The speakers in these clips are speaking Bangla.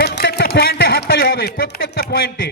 প্রত্যেকটা পয়েন্টে হাততালি হবে, প্রত্যেকটা পয়েন্টে।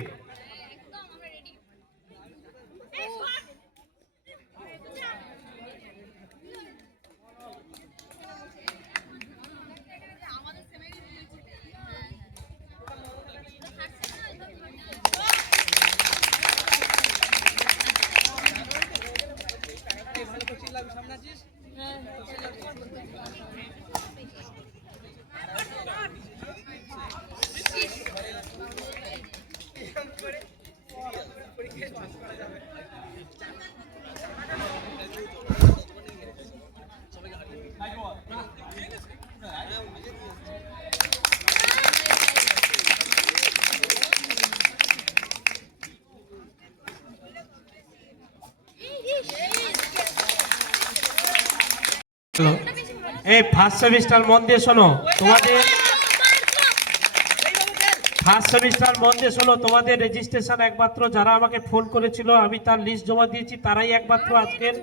এই ফার্স্ট সেমিস্টার মন দিয়ে শোনো, তোমাদের ফার্স্ট সেমিস্টার মন দিয়ে শোনো, তোমাদের রেজিস্ট্রেশন একমাত্র যারা আমাকে ফোন করেছিল, আমি তার লিস্ট জমা দিয়েছি, তারাই একমাত্র আজকের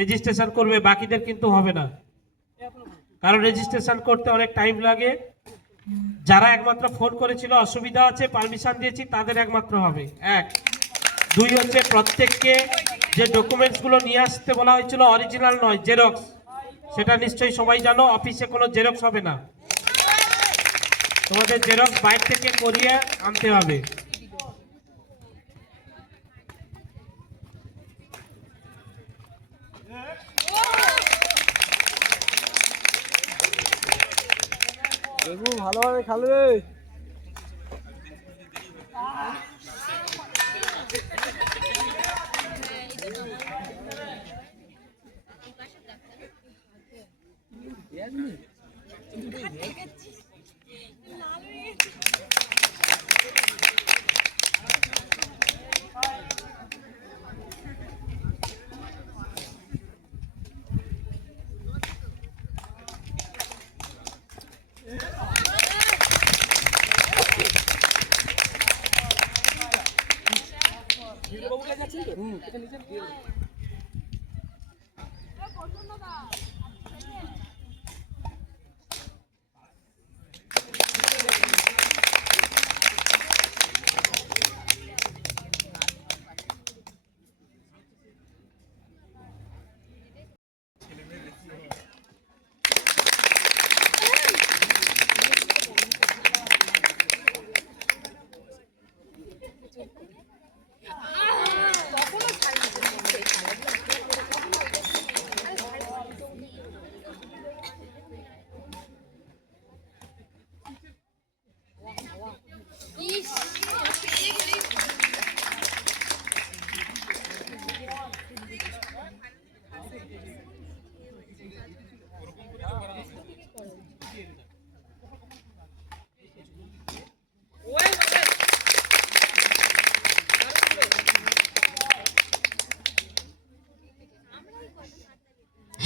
রেজিস্ট্রেশন করবে, বাকিদের কিন্তু হবে না। কারণ রেজিস্ট্রেশন করতে অনেক টাইম লাগে। যারা একমাত্র ফোন করেছিল অসুবিধা আছে, পারমিশন দিয়েছি, তাদের একমাত্র হবে। এক, দুই হচ্ছে প্রত্যেককে যে ডকুমেন্টসগুলো নিয়ে আসতে বলা হয়েছিল অরিজিনাল নয়, জেরক্স, সেটা নিশ্চয়ই সবাই জানো, অফিসে কোনো জেরক্স হবে না, তোমাদের জেরক্স বাইরে থেকে করিয়ে আনতে হবে। ভালোভাবে খেলবে।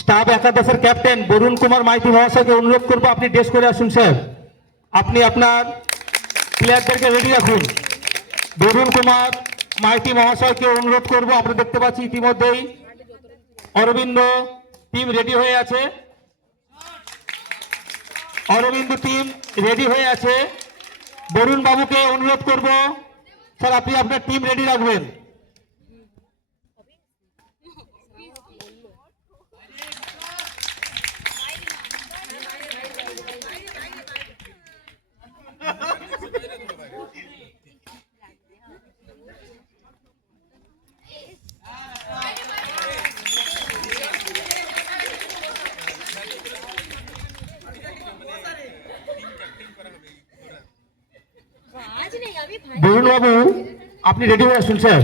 স্টাফ একাদশের ক্যাপ্টেন বরুণ কুমার মাইতি মহাশয়কে অনুরোধ করবো, আপনি ড্রেস করে আসুন স্যার। আপনি আপনার প্লেয়ারদেরকে রেডি রাখুন। বরুণ কুমার মাইতি মহাশয়কে অনুরোধ করবো, আমরা দেখতে পাচ্ছি ইতিমধ্যেই অরবিন্দ টিম রেডি হয়ে আছে, অরবিন্দ টিম রেডি হয়ে আছে। বরুণ বাবুকে অনুরোধ করবো, স্যার আপনি আপনার টিম রেডি রাখবেন। বরুণ বাবু আপনি রেডি হয়ে আসুন স্যার।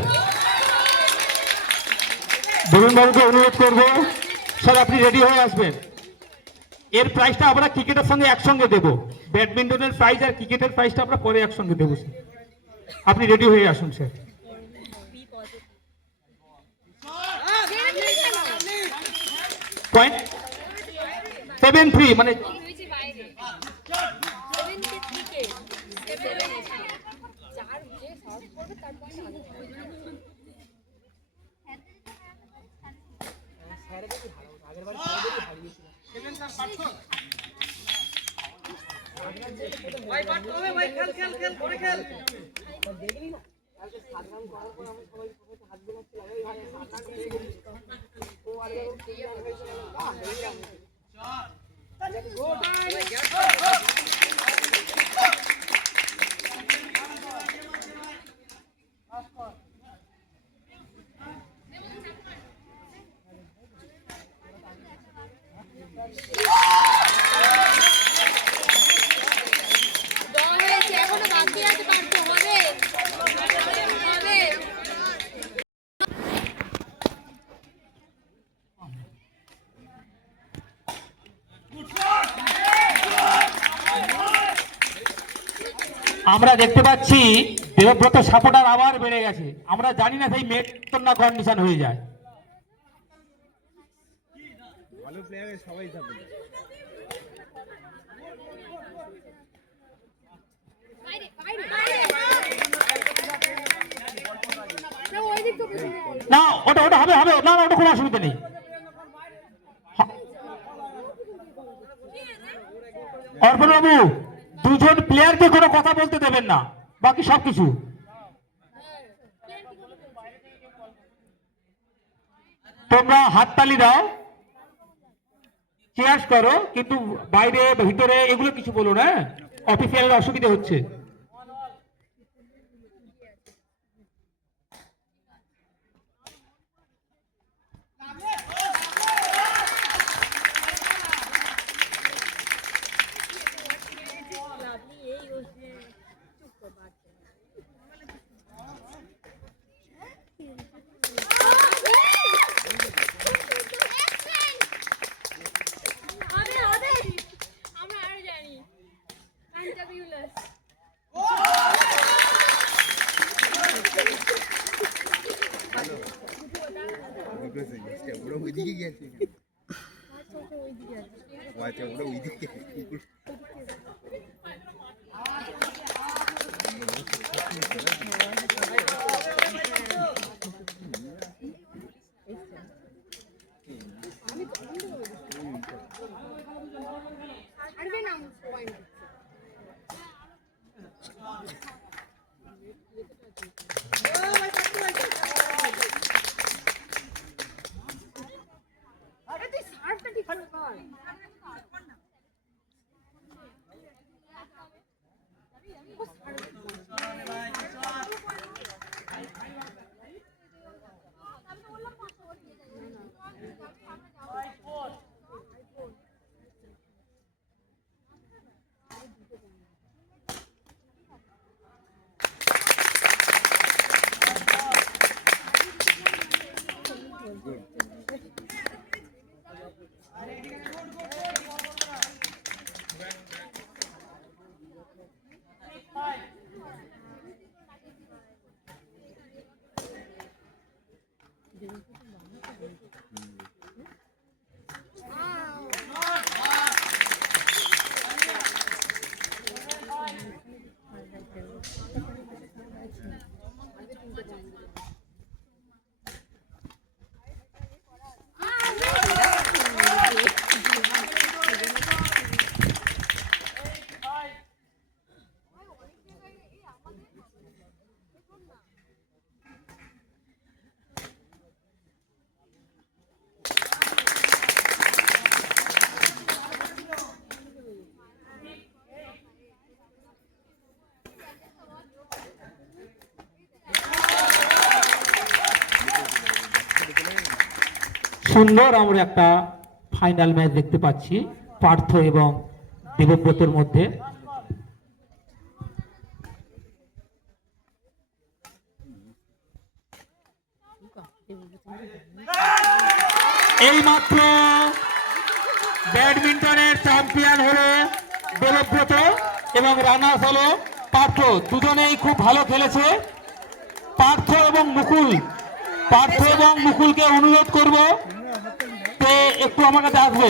বরুণ বাবুকে অনুরোধ করবো, স্যার আপনি রেডি হয়ে আসবেন। এর প্রাইসটা আমরা ক্রিকেটের সঙ্গে একসঙ্গে দেবো, ব্যাডমিন্টনের প্রাইজ আর ক্রিকেটের প্রাইসটা আমরা পরে একসঙ্গে দেবো স্যার। আপনি রেডি হয়ে আসুন স্যার। পয়েন্ট 7-3 মানে আমরা দেখতে পাচ্ছি দেবব্রত সাপোর্টার আবার বেড়ে গেছে। আমরা জানি না সেই মেট না কন্ডিশন হয়ে যায়। ভালো প্লেয়ার সবাই থাকবে। না ওটা ওটা হবে হবে না না ওটা কোনো অসুবিধা নেই। অর্পণ বাবু দুজন প্লেয়ারকে কোনো কথা বলতে দেবেন না, বাকি সবকিছু তোমরা হাততালি দাও, চেয়ার্স করো, কিন্তু বাইরে ভিতরে এগুলো কিছু বলো না, অফিসিয়ালের অসুবিধা হচ্ছে। ওরা ওইদিকে গেছে, ওরা ওইদিকে সুন্দর আমরা একটা ফাইনাল ম্যাচ দেখতে পাচ্ছি পার্থ এবং দেবব্রতর মধ্যে। এইমাত্র ব্যাডমিন্টনের চ্যাম্পিয়ন হলো দেবব্রত এবং রানার্স হলো পার্থ। দুজনেই খুব ভালো খেলেছে। পার্থ এবং মুকুলকে অনুরোধ করবো একটু আমার কাছে আসবে।